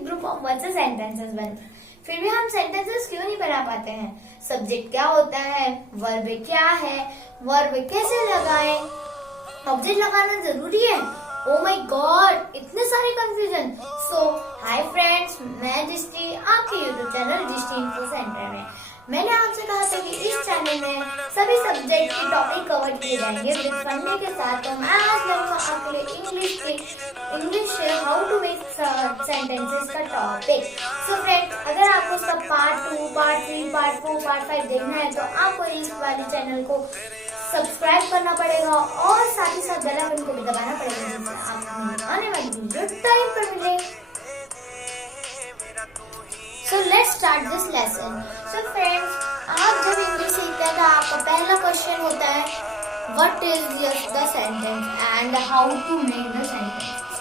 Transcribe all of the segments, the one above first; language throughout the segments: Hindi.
ग्रुप ऑफ वर्ड्स से सेंटेंसेस बनते हैं, फिर भी हम सेंटेंसेस क्यों नहीं बना पाते हैं? सब्जेक्ट क्या होता है, वर्ब क्या है, वर्ब कैसे लगाएं, ऑब्जेक्ट लगाना जरूरी है? ओ माय गॉड, इतने सारे कंफ्यूजन। सो हाय फ्रेंड्स, मैं दृष्टि, आपके यूट्यूब चैनल दृष्टि इन्फो सेंटर में। मैंने आपसे कहा था कि इस चैनल में सभी सब्जेक्ट के टॉपिक कवर किए जाएंगे विद फंडे के साथ। तो मैं आज लाऊंगा आपके लिए English how to make sentences का टॉपिक। सो फ्रेंड्स, अगर आपको सब पार्ट 2, पार्ट 3, पार्ट 4, पार्ट 5 देखना है तो आपको इस वाले चैनल को सब्सक्राइब करना पड़ेगा और साथ ही साथ बेल आइकन को भी दबाना पड़ेगा, जिससे आपको आने वाली वीडियो टाइम पर मिले। So let's start this lesson. So friends, आप जब इंग्लिश सीखते हैं तो आपका पहला क्वेश्चन होता है what is the sentence and how to make the sentence.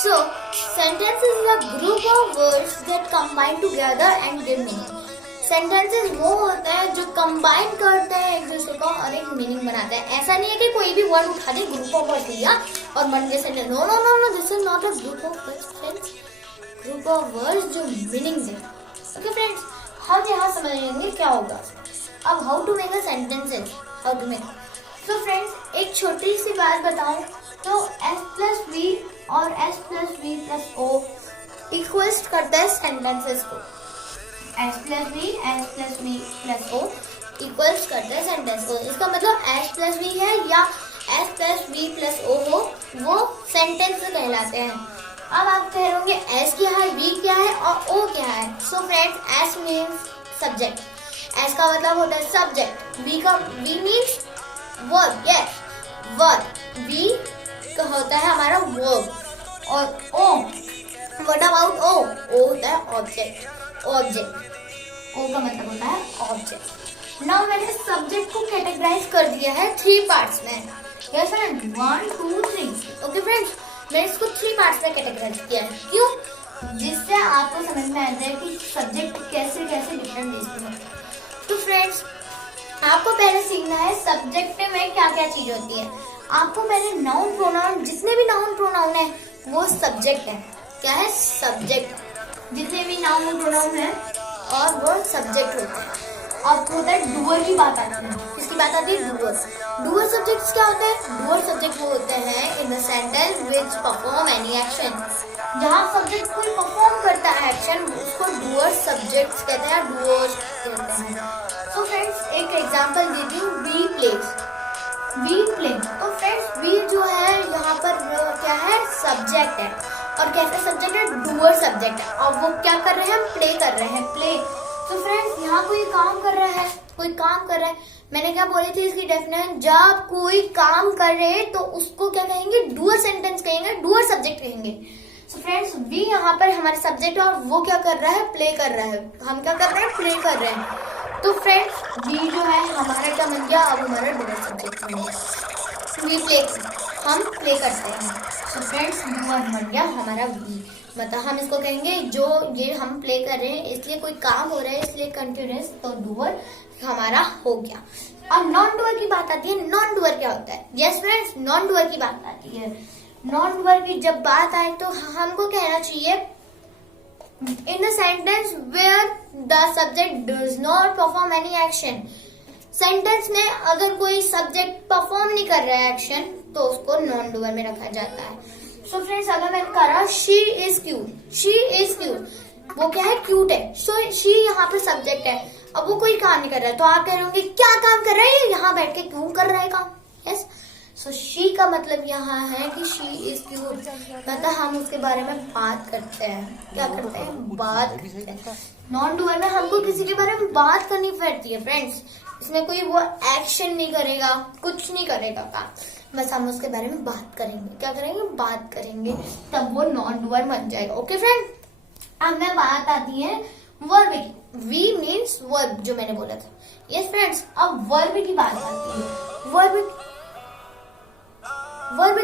So sentences is a group of words that combine together and give meaning. Sentences वो होते हैं जो कंबाइन करते हैं एक दूसरे को और एक मीनिंग बनाते हैं। ऐसा नहीं है कि कोई भी वर्ड उठा दे, ग्रुप ऑफ वर्ड लिया और बन गए sentence. No no no no, this is not a group of words friends, group of words जो मीनिंग देता है। ओके फ्रेंड्स, हम यहाँ समझ लेंगे क्या होगा। अब how to make a sentences, how to make. So friends, एक छोटी सी बात बताऊं तो S+V और S+V+O इक्वल्स करता है सेंटेंसेस को। S+V+O इक्वल्स करता है सेंटेंस को। इसका मतलब S+V है या S+V+O हो, वो सेंटेंस कहलाते हैं। अब आप कह रहे होंगे S क्या है, V क्या है और O क्या है। So friends, S means subject, S का मतलब होता है subject, V means verb, yes verb, V का होता है हमारा वर्ब और O, what about O? O होता है ऑब्जेक्ट, O का मतलब होता है ऑब्जेक्ट। नाउ मैंने सब्जेक्ट को कैटेगराइज कर दिया है 3 पार्ट्स में, यस फ्रेंड, 1 2 3। ओके फ्रेंड्स, मैंने इसको 3 पार्ट्स में कैटेगराइज किया है। क्यों? जिससे आपको समझ में आ जाए कि सब्जेक्ट कैसे कैसे डिफरेंट देते हैं। तो फ्रेंड्स, आपको पहले सीखना है सब्जेक्ट में क्या क्या चीज होती है। आपको पहले नाउन प्रोनाउन, जितने भी नाउन प्रोनाउन है वो सब्जेक्ट है। क्या है? सब्जेक्ट। जितने भी नाउन प्रोनाउन है और वो सब्जेक्ट होते हैं। अब होता है डूअर की बात आती है। किसकी बात आती है? डूअर सब्जेक्ट्स क्या होते हैं? डूअर सब्जेक्ट वो होते हैं इन the sentence which perform any action. जहाँ सब्जेक्ट कोई परफॉर्म करता है एक्शन, उसको डूअर सब्जेक्ट्स कहते हैं, डूअर्स कहते हैं। सो फ्रेंड्स, एक एग्जांपल देती हूँ, वी प्ले। तो फ्रेंड्स, वी जो है यहाँ पर क्या है? सब्जेक्ट है। और कैसा सब्जेक्ट है? डूअर सब्जेक्ट है। और वो क्या कर रहे हैं? हम प्ले कर रहे हैं, प्ले। तो फ्रेंड्स, यहाँ कोई काम कर रहा है, मैंने क्या बोली थी इसकी डेफिनेशन? जब कोई काम करे तो उसको क्या कहेंगे? डूअर सेंटेंस कहेंगे, डूअर सब्जेक्ट कहेंगे। सो फ्रेंड्स, वी यहाँ पर हमारे सब्जेक्ट है और वो क्या कर रहा है? प्ले कर रहा है। हम क्या कर रहे हैं? प्ले कर रहे हैं। तो फ्रेंड्स, वी जो है हमारा क्या बन गया? अब हमारा डूअर सब्जेक्ट बन गया। वी प्ले, हम प्ले करते हैं। सो फ्रेंड्स, डूअर बन गया हमारा वी। मतलब हम इसको कहेंगे जो ये हम प्ले कर रहे हैं, इसलिए कोई काम हो रहा है, इसलिए कंटिन्यूअस, तो डूअर हमारा हो गया। अब नॉन डूअर की बात आती है। नॉन डूअर क्या होता है? यस फ्रेंड्स, नॉन डूअर की बात आती है। नॉन डूअर की जब बात आए तो हमको कहना चाहिए in the sentence where the subject does not perform any action. Sentence में अगर कोई सब्जेक्ट परफॉर्म नहीं कर रहा है एक्शन, तो उसको नॉन डूअर में रखा जाता है। सो फ्रेंड्स, अगर मैंने कहा शी इज क्यूट, वो क्या है? क्यूट है। सो शी यहाँ पे सब्जेक्ट है। अब वो कोई काम नहीं कर रहा है, तो आप कह रहे होंगे क्या काम कर रहा है? यहाँ बैठ के क्यों कर रहा है काम? यस। सो शी का मतलब यहाँ है कि शी इज क्यूट, मतलब हम उसके बारे में बात करते हैं। क्या करते हैं? बात करते हैं। नॉन डूअर में हमको किसी के बारे में बात करनी पड़ती है फ्रेंड्स। इसमें कोई वो एक्शन नहीं करेगा, कुछ नहीं करेगा काम, बस हम उसके बारे में बात करेंगे। क्या करेंगे? बात करेंगे, तब वो नॉन डूअर बन जाएगा। ओके फ्रेंड, अब मैं बात आती है वर्ब की। वी मीन्स वर्ब, जो मैंने बोला था। यस फ्रेंड्स, अब वर्ब की बात आती है। वर्ब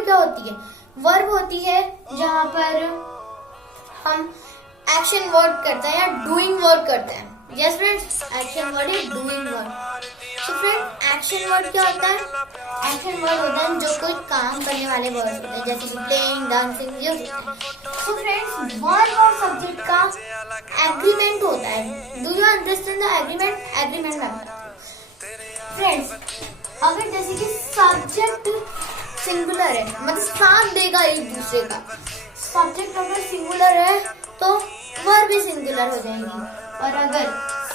क्या होती है? वर्ब होती है जहाँ पर हम एक्शन वर्ड करते हैं या डूइंग वर्ड करते हैं। Yes friends, action word is doing word. तो फ्रेंड, एक्शन वर्ड क्या होता है? एक्शन वर्ड होता है जो कोई काम करने वाले वर्ड होते हैं, जैसे कि प्लेइंग, डांसिंग, ये होते हैं। सो फ्रेंड्स, वर्ब और सब्जेक्ट का एग्रीमेंट होता है। Do you understand the agreement? Agreement में फ्रेंड्स, अगर जैसे कि सब्जेक्ट सिंगुलर है, मतलब साथ देगा एक दूसरे का। सब्जेक्ट अगर सिंगुलर है तो वर्ब भी सिंगुलर हो जाएगी, और अगर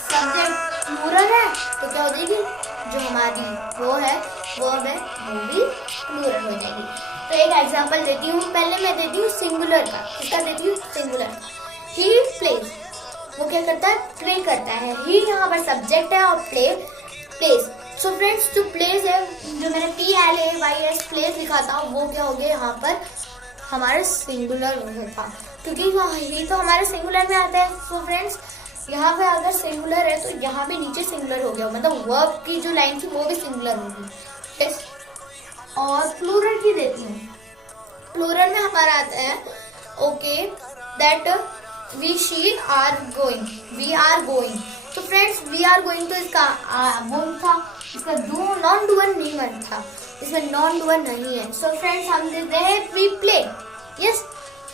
सब्जेक्ट प्लूरल है तो क्या हो जाएगी? जो हमारी वो है वर्ब है वो भी प्लूरल हो जाएगी। तो एक एग्जांपल देती हूँ, पहले मैं देती हूँ सिंगुलर का। किसका देती हूँ? सिंगुलर। ही प्लेज, वो क्या करता है? प्ले करता है। ही यहाँ पर सब्जेक्ट है और प्ले प्लेस। सो फ्रेंड्स, जो प्लेस है, जो मैंने PLAYS प्लेस लिखा था, वो क्या हो गया यहाँ पर? हमारा सिंगुलर था, क्योंकि ही तो हमारे सिंगुलर में आता है। सो फ्रेंड्स, यहाँ पे अगर सिंगुलर है तो यहाँ भी नीचे सिंगुलर हो गया, मतलब वर्ब की जो लाइन थी वो भी सिंगुलर होगी। यस। और प्लूरल की देती हूँ। प्लूरल में हमारा आता है okay that we she are going, we are going. तो फ्रेंड्स, वी आर गोइंग तो इसका वो था, इसका नॉन डूअर नहीं था, इसमें नॉन डूअर नहीं है। सो फ्रेंड्स, हम देते हैं we play. Yes,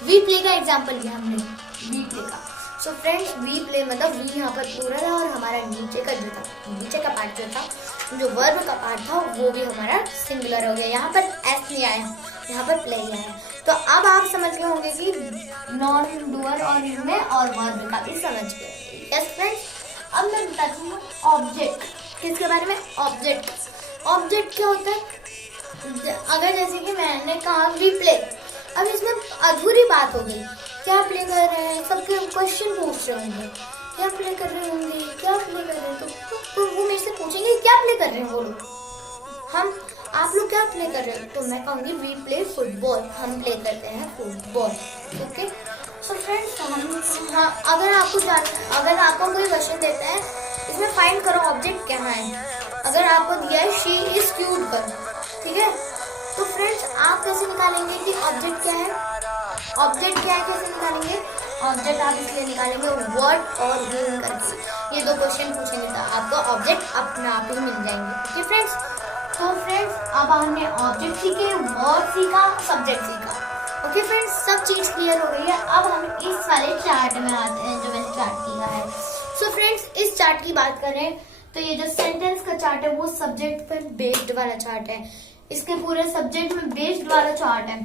we play का एग्जांपल लिया हमने, वी प्ले का। सो फ्रेंड्स, वी प्ले मतलब वी यहाँ पर प्लूरल है, और हमारा नीचे का जो था, नीचे का पार्ट जो था, जो वर्ब का पार्ट था, वो भी हमारा सिंगुलर हो गया। यहाँ पर एस नहीं आया, यहाँ पर प्ले आया। तो अब आप समझ गए होंगे कि नॉन डूअर और इनमें और वर्ब का भी समझ गए। यस फ्रेंड्स, अब मैं बताती हूँ ऑब्जेक्ट। किसके बारे में? ऑब्जेक्ट। ऑब्जेक्ट क्या होता है? अगर जैसे कि मैंने कहा वी प्ले, अब इसमें अधूरी बात हो गई। क्या प्ले कर रहे हैं? सबके क्वेश्चन पूछ रहे होंगे, क्या प्ले कर रहे होंगे, क्या प्ले कर रहे हैं? तो वो मेरे से पूछेंगे क्या प्ले कर रहे हैं वो लोग, आप लोग क्या प्ले कर रहे हैं? तो मैं कहूँगी वी प्ले फुटबॉल, हम प्ले करते हैं फुटबॉल। ओके। सो फ्रेंड्स, अगर आपको कोई क्वेश्चन देता है, इसमें फाइंड करो ऑब्जेक्ट क्या है। अगर आपको दिया है शी इज क्यूट गर्ल, ठीक है, तो फ्रेंड्स आप कैसे निकालेंगे कि ऑब्जेक्ट क्या है? ऑब्जेक्ट क्या है, कैसे निकालेंगे? ऑब्जेक्ट आप इसलिए निकालेंगे व्हाट और व्हेन करके। ये दो क्वेश्चन पूछेंगे तो आपको ऑब्जेक्ट अपने आप ही मिल जाएंगे। ओके फ्रेंड्स, तो फ्रेंड्स अब हमने ऑब्जेक्ट सीखे, वर्ब सीखा, सब्जेक्ट सीखा। ओके फ्रेंड्स, सब चीज क्लियर हो गई है। अब हम इस वाले चार्ट में आते हैं जो मैंने चार्ट किया है। सो फ्रेंड्स, इस चार्ट की बात करें तो ये जो सेंटेंस का चार्ट है वो सब्जेक्ट पर बेस्ड वाला चार्ट है। इसके पूरे सब्जेक्ट में बेस्ड वाला चार्ट है।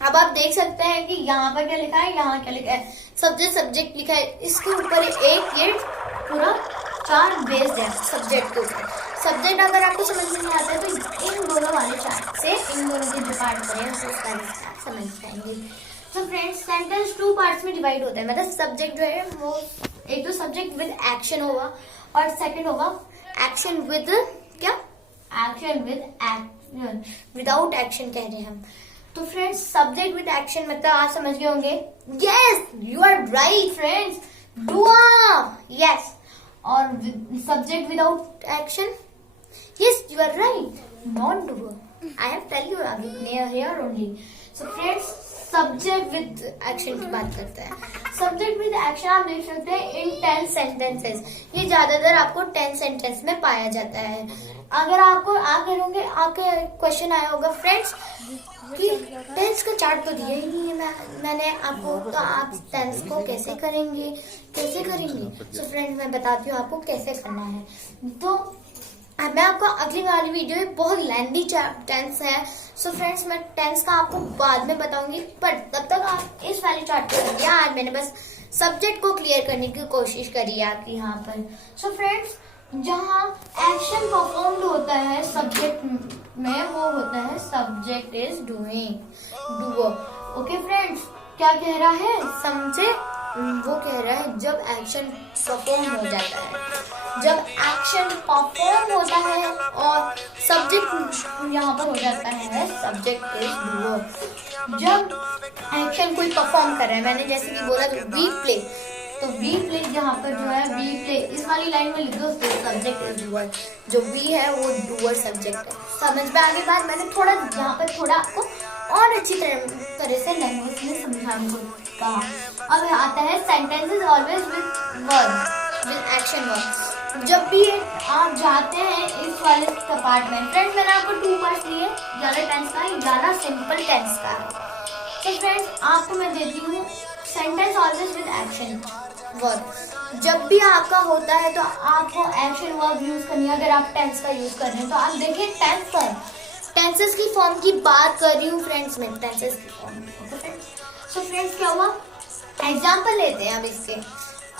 अब आप देख सकते हैं कि यहाँ पर क्या लिखा है, यहाँ क्या लिखा है, सब्जेक्ट लिखा है। इसके ऊपर एक ये पूरा चार्ट बेस्ड है सब्जेक्ट के ऊपर। सब्जेक्ट अगर आपको समझ में नहीं आता है तो इन दोनों वाले चार्ट से, इन दोनों के जो पार्ट करें उसको समझ जाएंगे। तो फ्रेंड्स, सेंटेंस 2 पार्ट्स में डिवाइड होता है, मतलब सब्जेक्ट जो है वो एक तो सब्जेक्ट विद एक्शन होगा और सेकंड होगा एक्शन विद क्या? Action with action, without action कह रहे हैं हम। तो फ्रेंड्स, सब्जेक्ट विद एक्शन मतलब आप समझ गए होंगे। Yes, you are right friends, doer. Yes, और subject without action, yes you are right, not doer. I have tell you here only. So friends, subject with action की बात करते हैं। सब्जेक्ट विद एक्शन आप देख सकते हैं इन 10 सेंटेंसेस। ये ज्यादातर आपको 10 सेंटेंस में पाया जाता है। अगर आप कहोगे, आपके क्वेश्चन आया होगा फ्रेंड्स कि टेंस का चार्ट तो दिया ही नहीं है मैंने आपको, तो आप टेंस को कैसे करेंगे? सो फ्रेंड्स, मैं बताती हूँ आपको कैसे करना है। तो मैं आपको अगली वाली वीडियो में बहुत लेंथी टेंस है। सो फ्रेंड्स, मैं टेंस का आपको बाद में बताऊंगी, पर तब तक आप इस वाले चार्ट को करिए। आज मैंने बस सब्जेक्ट को क्लियर करने की कोशिश करी है आपकी यहाँ पर। सो फ्रेंड्स, जहाँ एक्शन परफॉर्म्ड होता है सब्जेक्ट में, वो होता है subject is doing, doer. Okay friends, क्या कह रहा है समझे? वो कह रहा है जब एक्शन परफॉर्म हो जाता है, जब एक्शन परफॉर्म होता है और सब्जेक्ट यहाँ पर हो जाता है सब्जेक्ट इज डूअर। जब एक्शन कोई परफॉर्म कर रहा है, मैंने जैसे कि बोला वी प्ले, तो वी प्ले यहाँ पर जो है वी प्ले इस वाली लाइन में लिख दो, सब्जेक्ट इज डूअर। जो वी है वो डूअर सब्जेक्ट है। समझ में आगे बात? मैंने थोड़ा यहाँ पर थोड़ा आपको और अच्छी तरह से लैंग्वेज में समझाने को कहा। अब आता है sentences always with verb, with action verb. जब भी आप जाते हैं इस वाले पार्ट में, फ्रेंड्स मैंने आपको 2 पार्ट्स लिए, ज्यादा टेंस का है, ज्यादा सिंपल टेंस का है। तो फ्रेंड्स आपको मैं देती हूँ sentence always with action verb. जब भी आपका होता है तो आपको एक्शन वर्ब यूज करनी है। अगर आप टेंस का यूज कर रहे हैं तो आप देखिए टेंस फॉर्म, टेंसेस की फॉर्म की बात कर रही हूँ फ्रेंड्स में, टेंसेस की फॉर्म। तो फ्रेंड्स क्या हुआ, एग्जाम्पल लेते हैं अब इसके।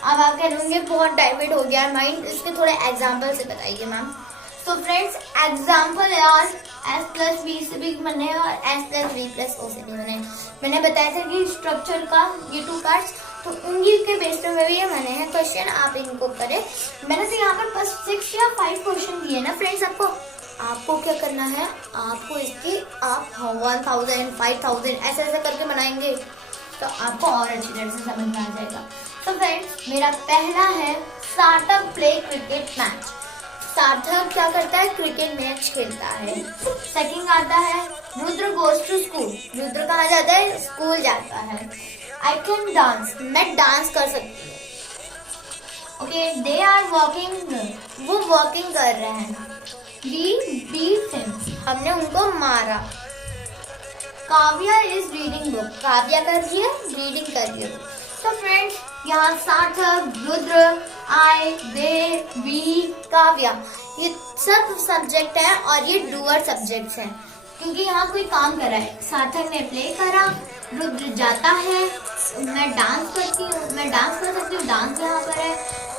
अब आप कहेंगे बहुत डाइवर्ट हो गया माइंड, इसके थोड़े एग्जाम्पल से बताइए मैम। तो फ्रेंड्स एग्जाम्पल यार S+V से भी बने और S+V+O से भी बने। मैंने बताया था कि स्ट्रक्चर का ये 2 पार्ट्स, तो उन्हीं के बेस पे भी ये बने हैं क्वेश्चन, आप इनको करें। मैंने तो यहाँ पर बस 6 या 5 क्वेश्चन दिए ना फ्रेंड्स आपको क्या करना है, आपको इसकी आप 1000 5000 ऐसे ऐसे करके बनाएंगे तो आपको और अच्छी तरह से समझ में आ जाएगा। तो फ्रेंड्स मेरा पहला है सार्थक प्ले क्रिकेट मैच। सार्थक क्या करता है, क्रिकेट मैच खेलता है। सेकंड आता है Rudra goes to school. Rudra कहाँ जाता है, स्कूल जाता है। आई कैन डांस, मैं डांस कर सकती हूँ। ओके, दे आर वॉकिंग, वो वॉकिंग कर रहे हैं। वी बीट हिम, हमने उनको मारा। Kavya is reading book, Kavya कर रही है रीडिंग कर रही है। तो फ्रेंड्स यहाँ सार्थक, रुद्र, आई, दे, वी, काव्या ये सब सब्जेक्ट है और ये डूअर सब्जेक्ट्स हैं, क्योंकि यहाँ कोई काम कर रहा है। सार्थक ने प्ले करा, रुद्र जाता है, मैं डांस करती हूँ, मैं डांस कर सकती हूँ, डांस यहाँ पर है,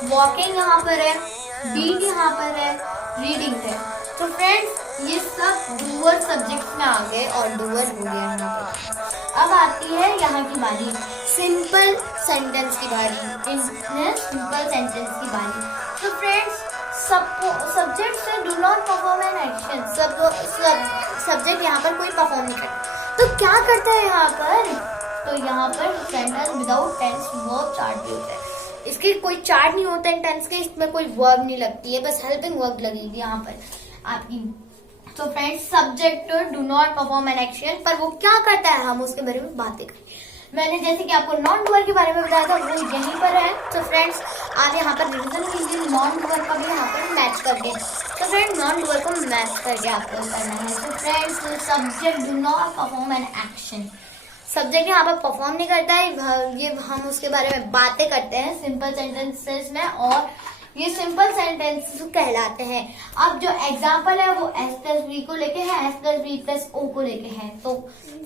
वॉकिंग यहाँ पर है, बीट यहाँ पर है, रीडिंग है। तो फ्रेंड्स ये सब डूअर सब्जेक्ट में आ गए और डूअर हो गया यहाँ पर। अब आती है यहाँ की बारी सिंपल सेंटेंस की बारी, सिंपल सेंटेंस की बारी। तो फ्रेंड्स सब्जेक्ट से do not perform an action, subject यहाँ पर कोई परफॉर्म नहीं करता। तो क्या करता है यहाँ पर, तो यहाँ पर sentence without tense verb chart use है। इसके कोई चार्ट नहीं होता है टेंस के, इसमें कोई वर्ब नहीं लगती है, बस हेल्पिंग वर्ब लगेगी यहाँ पर आपकी। तो friends subject do not perform an action, पर वो क्या करता है हम उसके बारे में बातें करें। मैंने जैसे कि आपको नॉन डूअर के बारे में बताया था वो यहीं पर है। तो फ्रेंड्स आप यहाँ पर रिविजन कीजिए, नॉन डूअर का भी यहाँ पर मैच करके। तो फ्रेंड्स नॉन डूअर को मैच करके आपको करना है। तो friends subject do not perform an action, subject यहाँ पर परफॉर्म नहीं करता है, ये हम उसके बारे में बातें करते हैं सिंपल सेंटेंसेस में, और ये सिंपल सेंटेंस कहलाते हैं। अब जो एग्जाम्पल है वो S+V को लेके है, S+V+O को लेके है। तो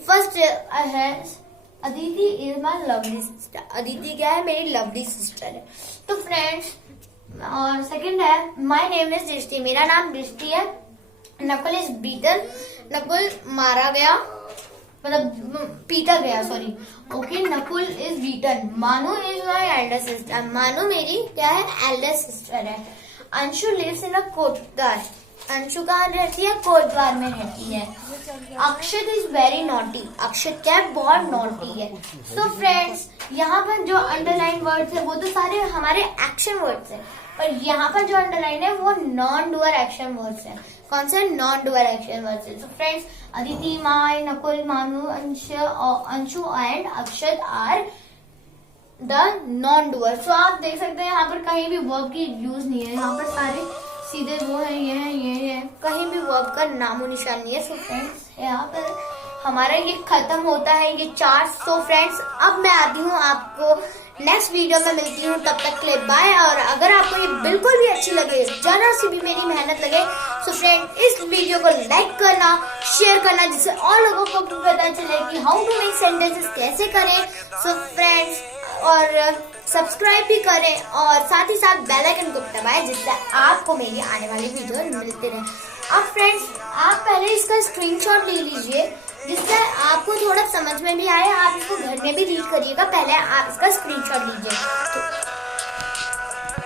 फर्स्ट है Aditi is my lovely sister. Aditi क्या है, मेरी लवली सिस्टर है। तो फ्रेंड्स और सेकंड है माय नेम इज दृष्टि, मेरा नाम दृष्टि है। नकुल इज बीटन, नकुल मारा गया, मतलब पीटा गया, sorry. Okay, Nakul is beaten. मानू इज माई एल्डर सिस्टर, मानू मेरी क्या है, एल्डर सिस्टर है। अंशु लिव्स इन अ कोटद्वार, अंशु कहाँ रहती है, कोटद्वार में रहती है। अक्षत इज वेरी नॉटी, अक्षत क्या है, बहुत नॉटी है। सो फ्रेंड्स यहाँ पर जो अंडरलाइन वर्ड्स है वो तो सारे हमारे एक्शन वर्ड्स है, पर यहाँ पर जो अंडरलाइन है वो नॉन डूअर एक्शन वर्ड्स है। कौन से, नॉन डूअर एक्शन वर्ड्स है। तो फ्रेंड्स अदिति, माय, Nakul, Manu, Anshu and Akshat are the non doer. So आप देख सकते हैं यहाँ पर कहीं भी वर्ब की यूज नहीं है, यहाँ पर सारे सीधे वो है, ये है, ये है, कहीं भी वर्ब का नामो निशान नहीं है। सो फ्रेंड्स यहाँ पर हमारा ये खत्म होता है ये चार्ट। सो फ्रेंड्स अब मैं आती हूँ आपको नेक्स्ट वीडियो में मिलती हूँ, तब तक के लिए बाय। और अगर आपको ये बिल्कुल भी अच्छी लगे, जरा सी भी मेरी मेहनत लगे, सो फ्रेंड इस वीडियो को लाइक करना, शेयर करना, जिससे और लोगों को पता चले कि हाउ टू मेक सेंटेंसेस कैसे करें। सो फ्रेंड्स और सब्सक्राइब भी करें और साथ ही साथ बेल आइकन को दबाएं, जिससे आपको मेरी आने वाली वीडियो मिलते रहे। अब फ्रेंड्स आप पहले इसका स्क्रीनशॉट ले लीजिए, जिससे आपको थोड़ा समझ में भी आए, आप इसको घर में भी रीड करिएगा, पहले आप इसका स्क्रीनशॉट लीजिए। तो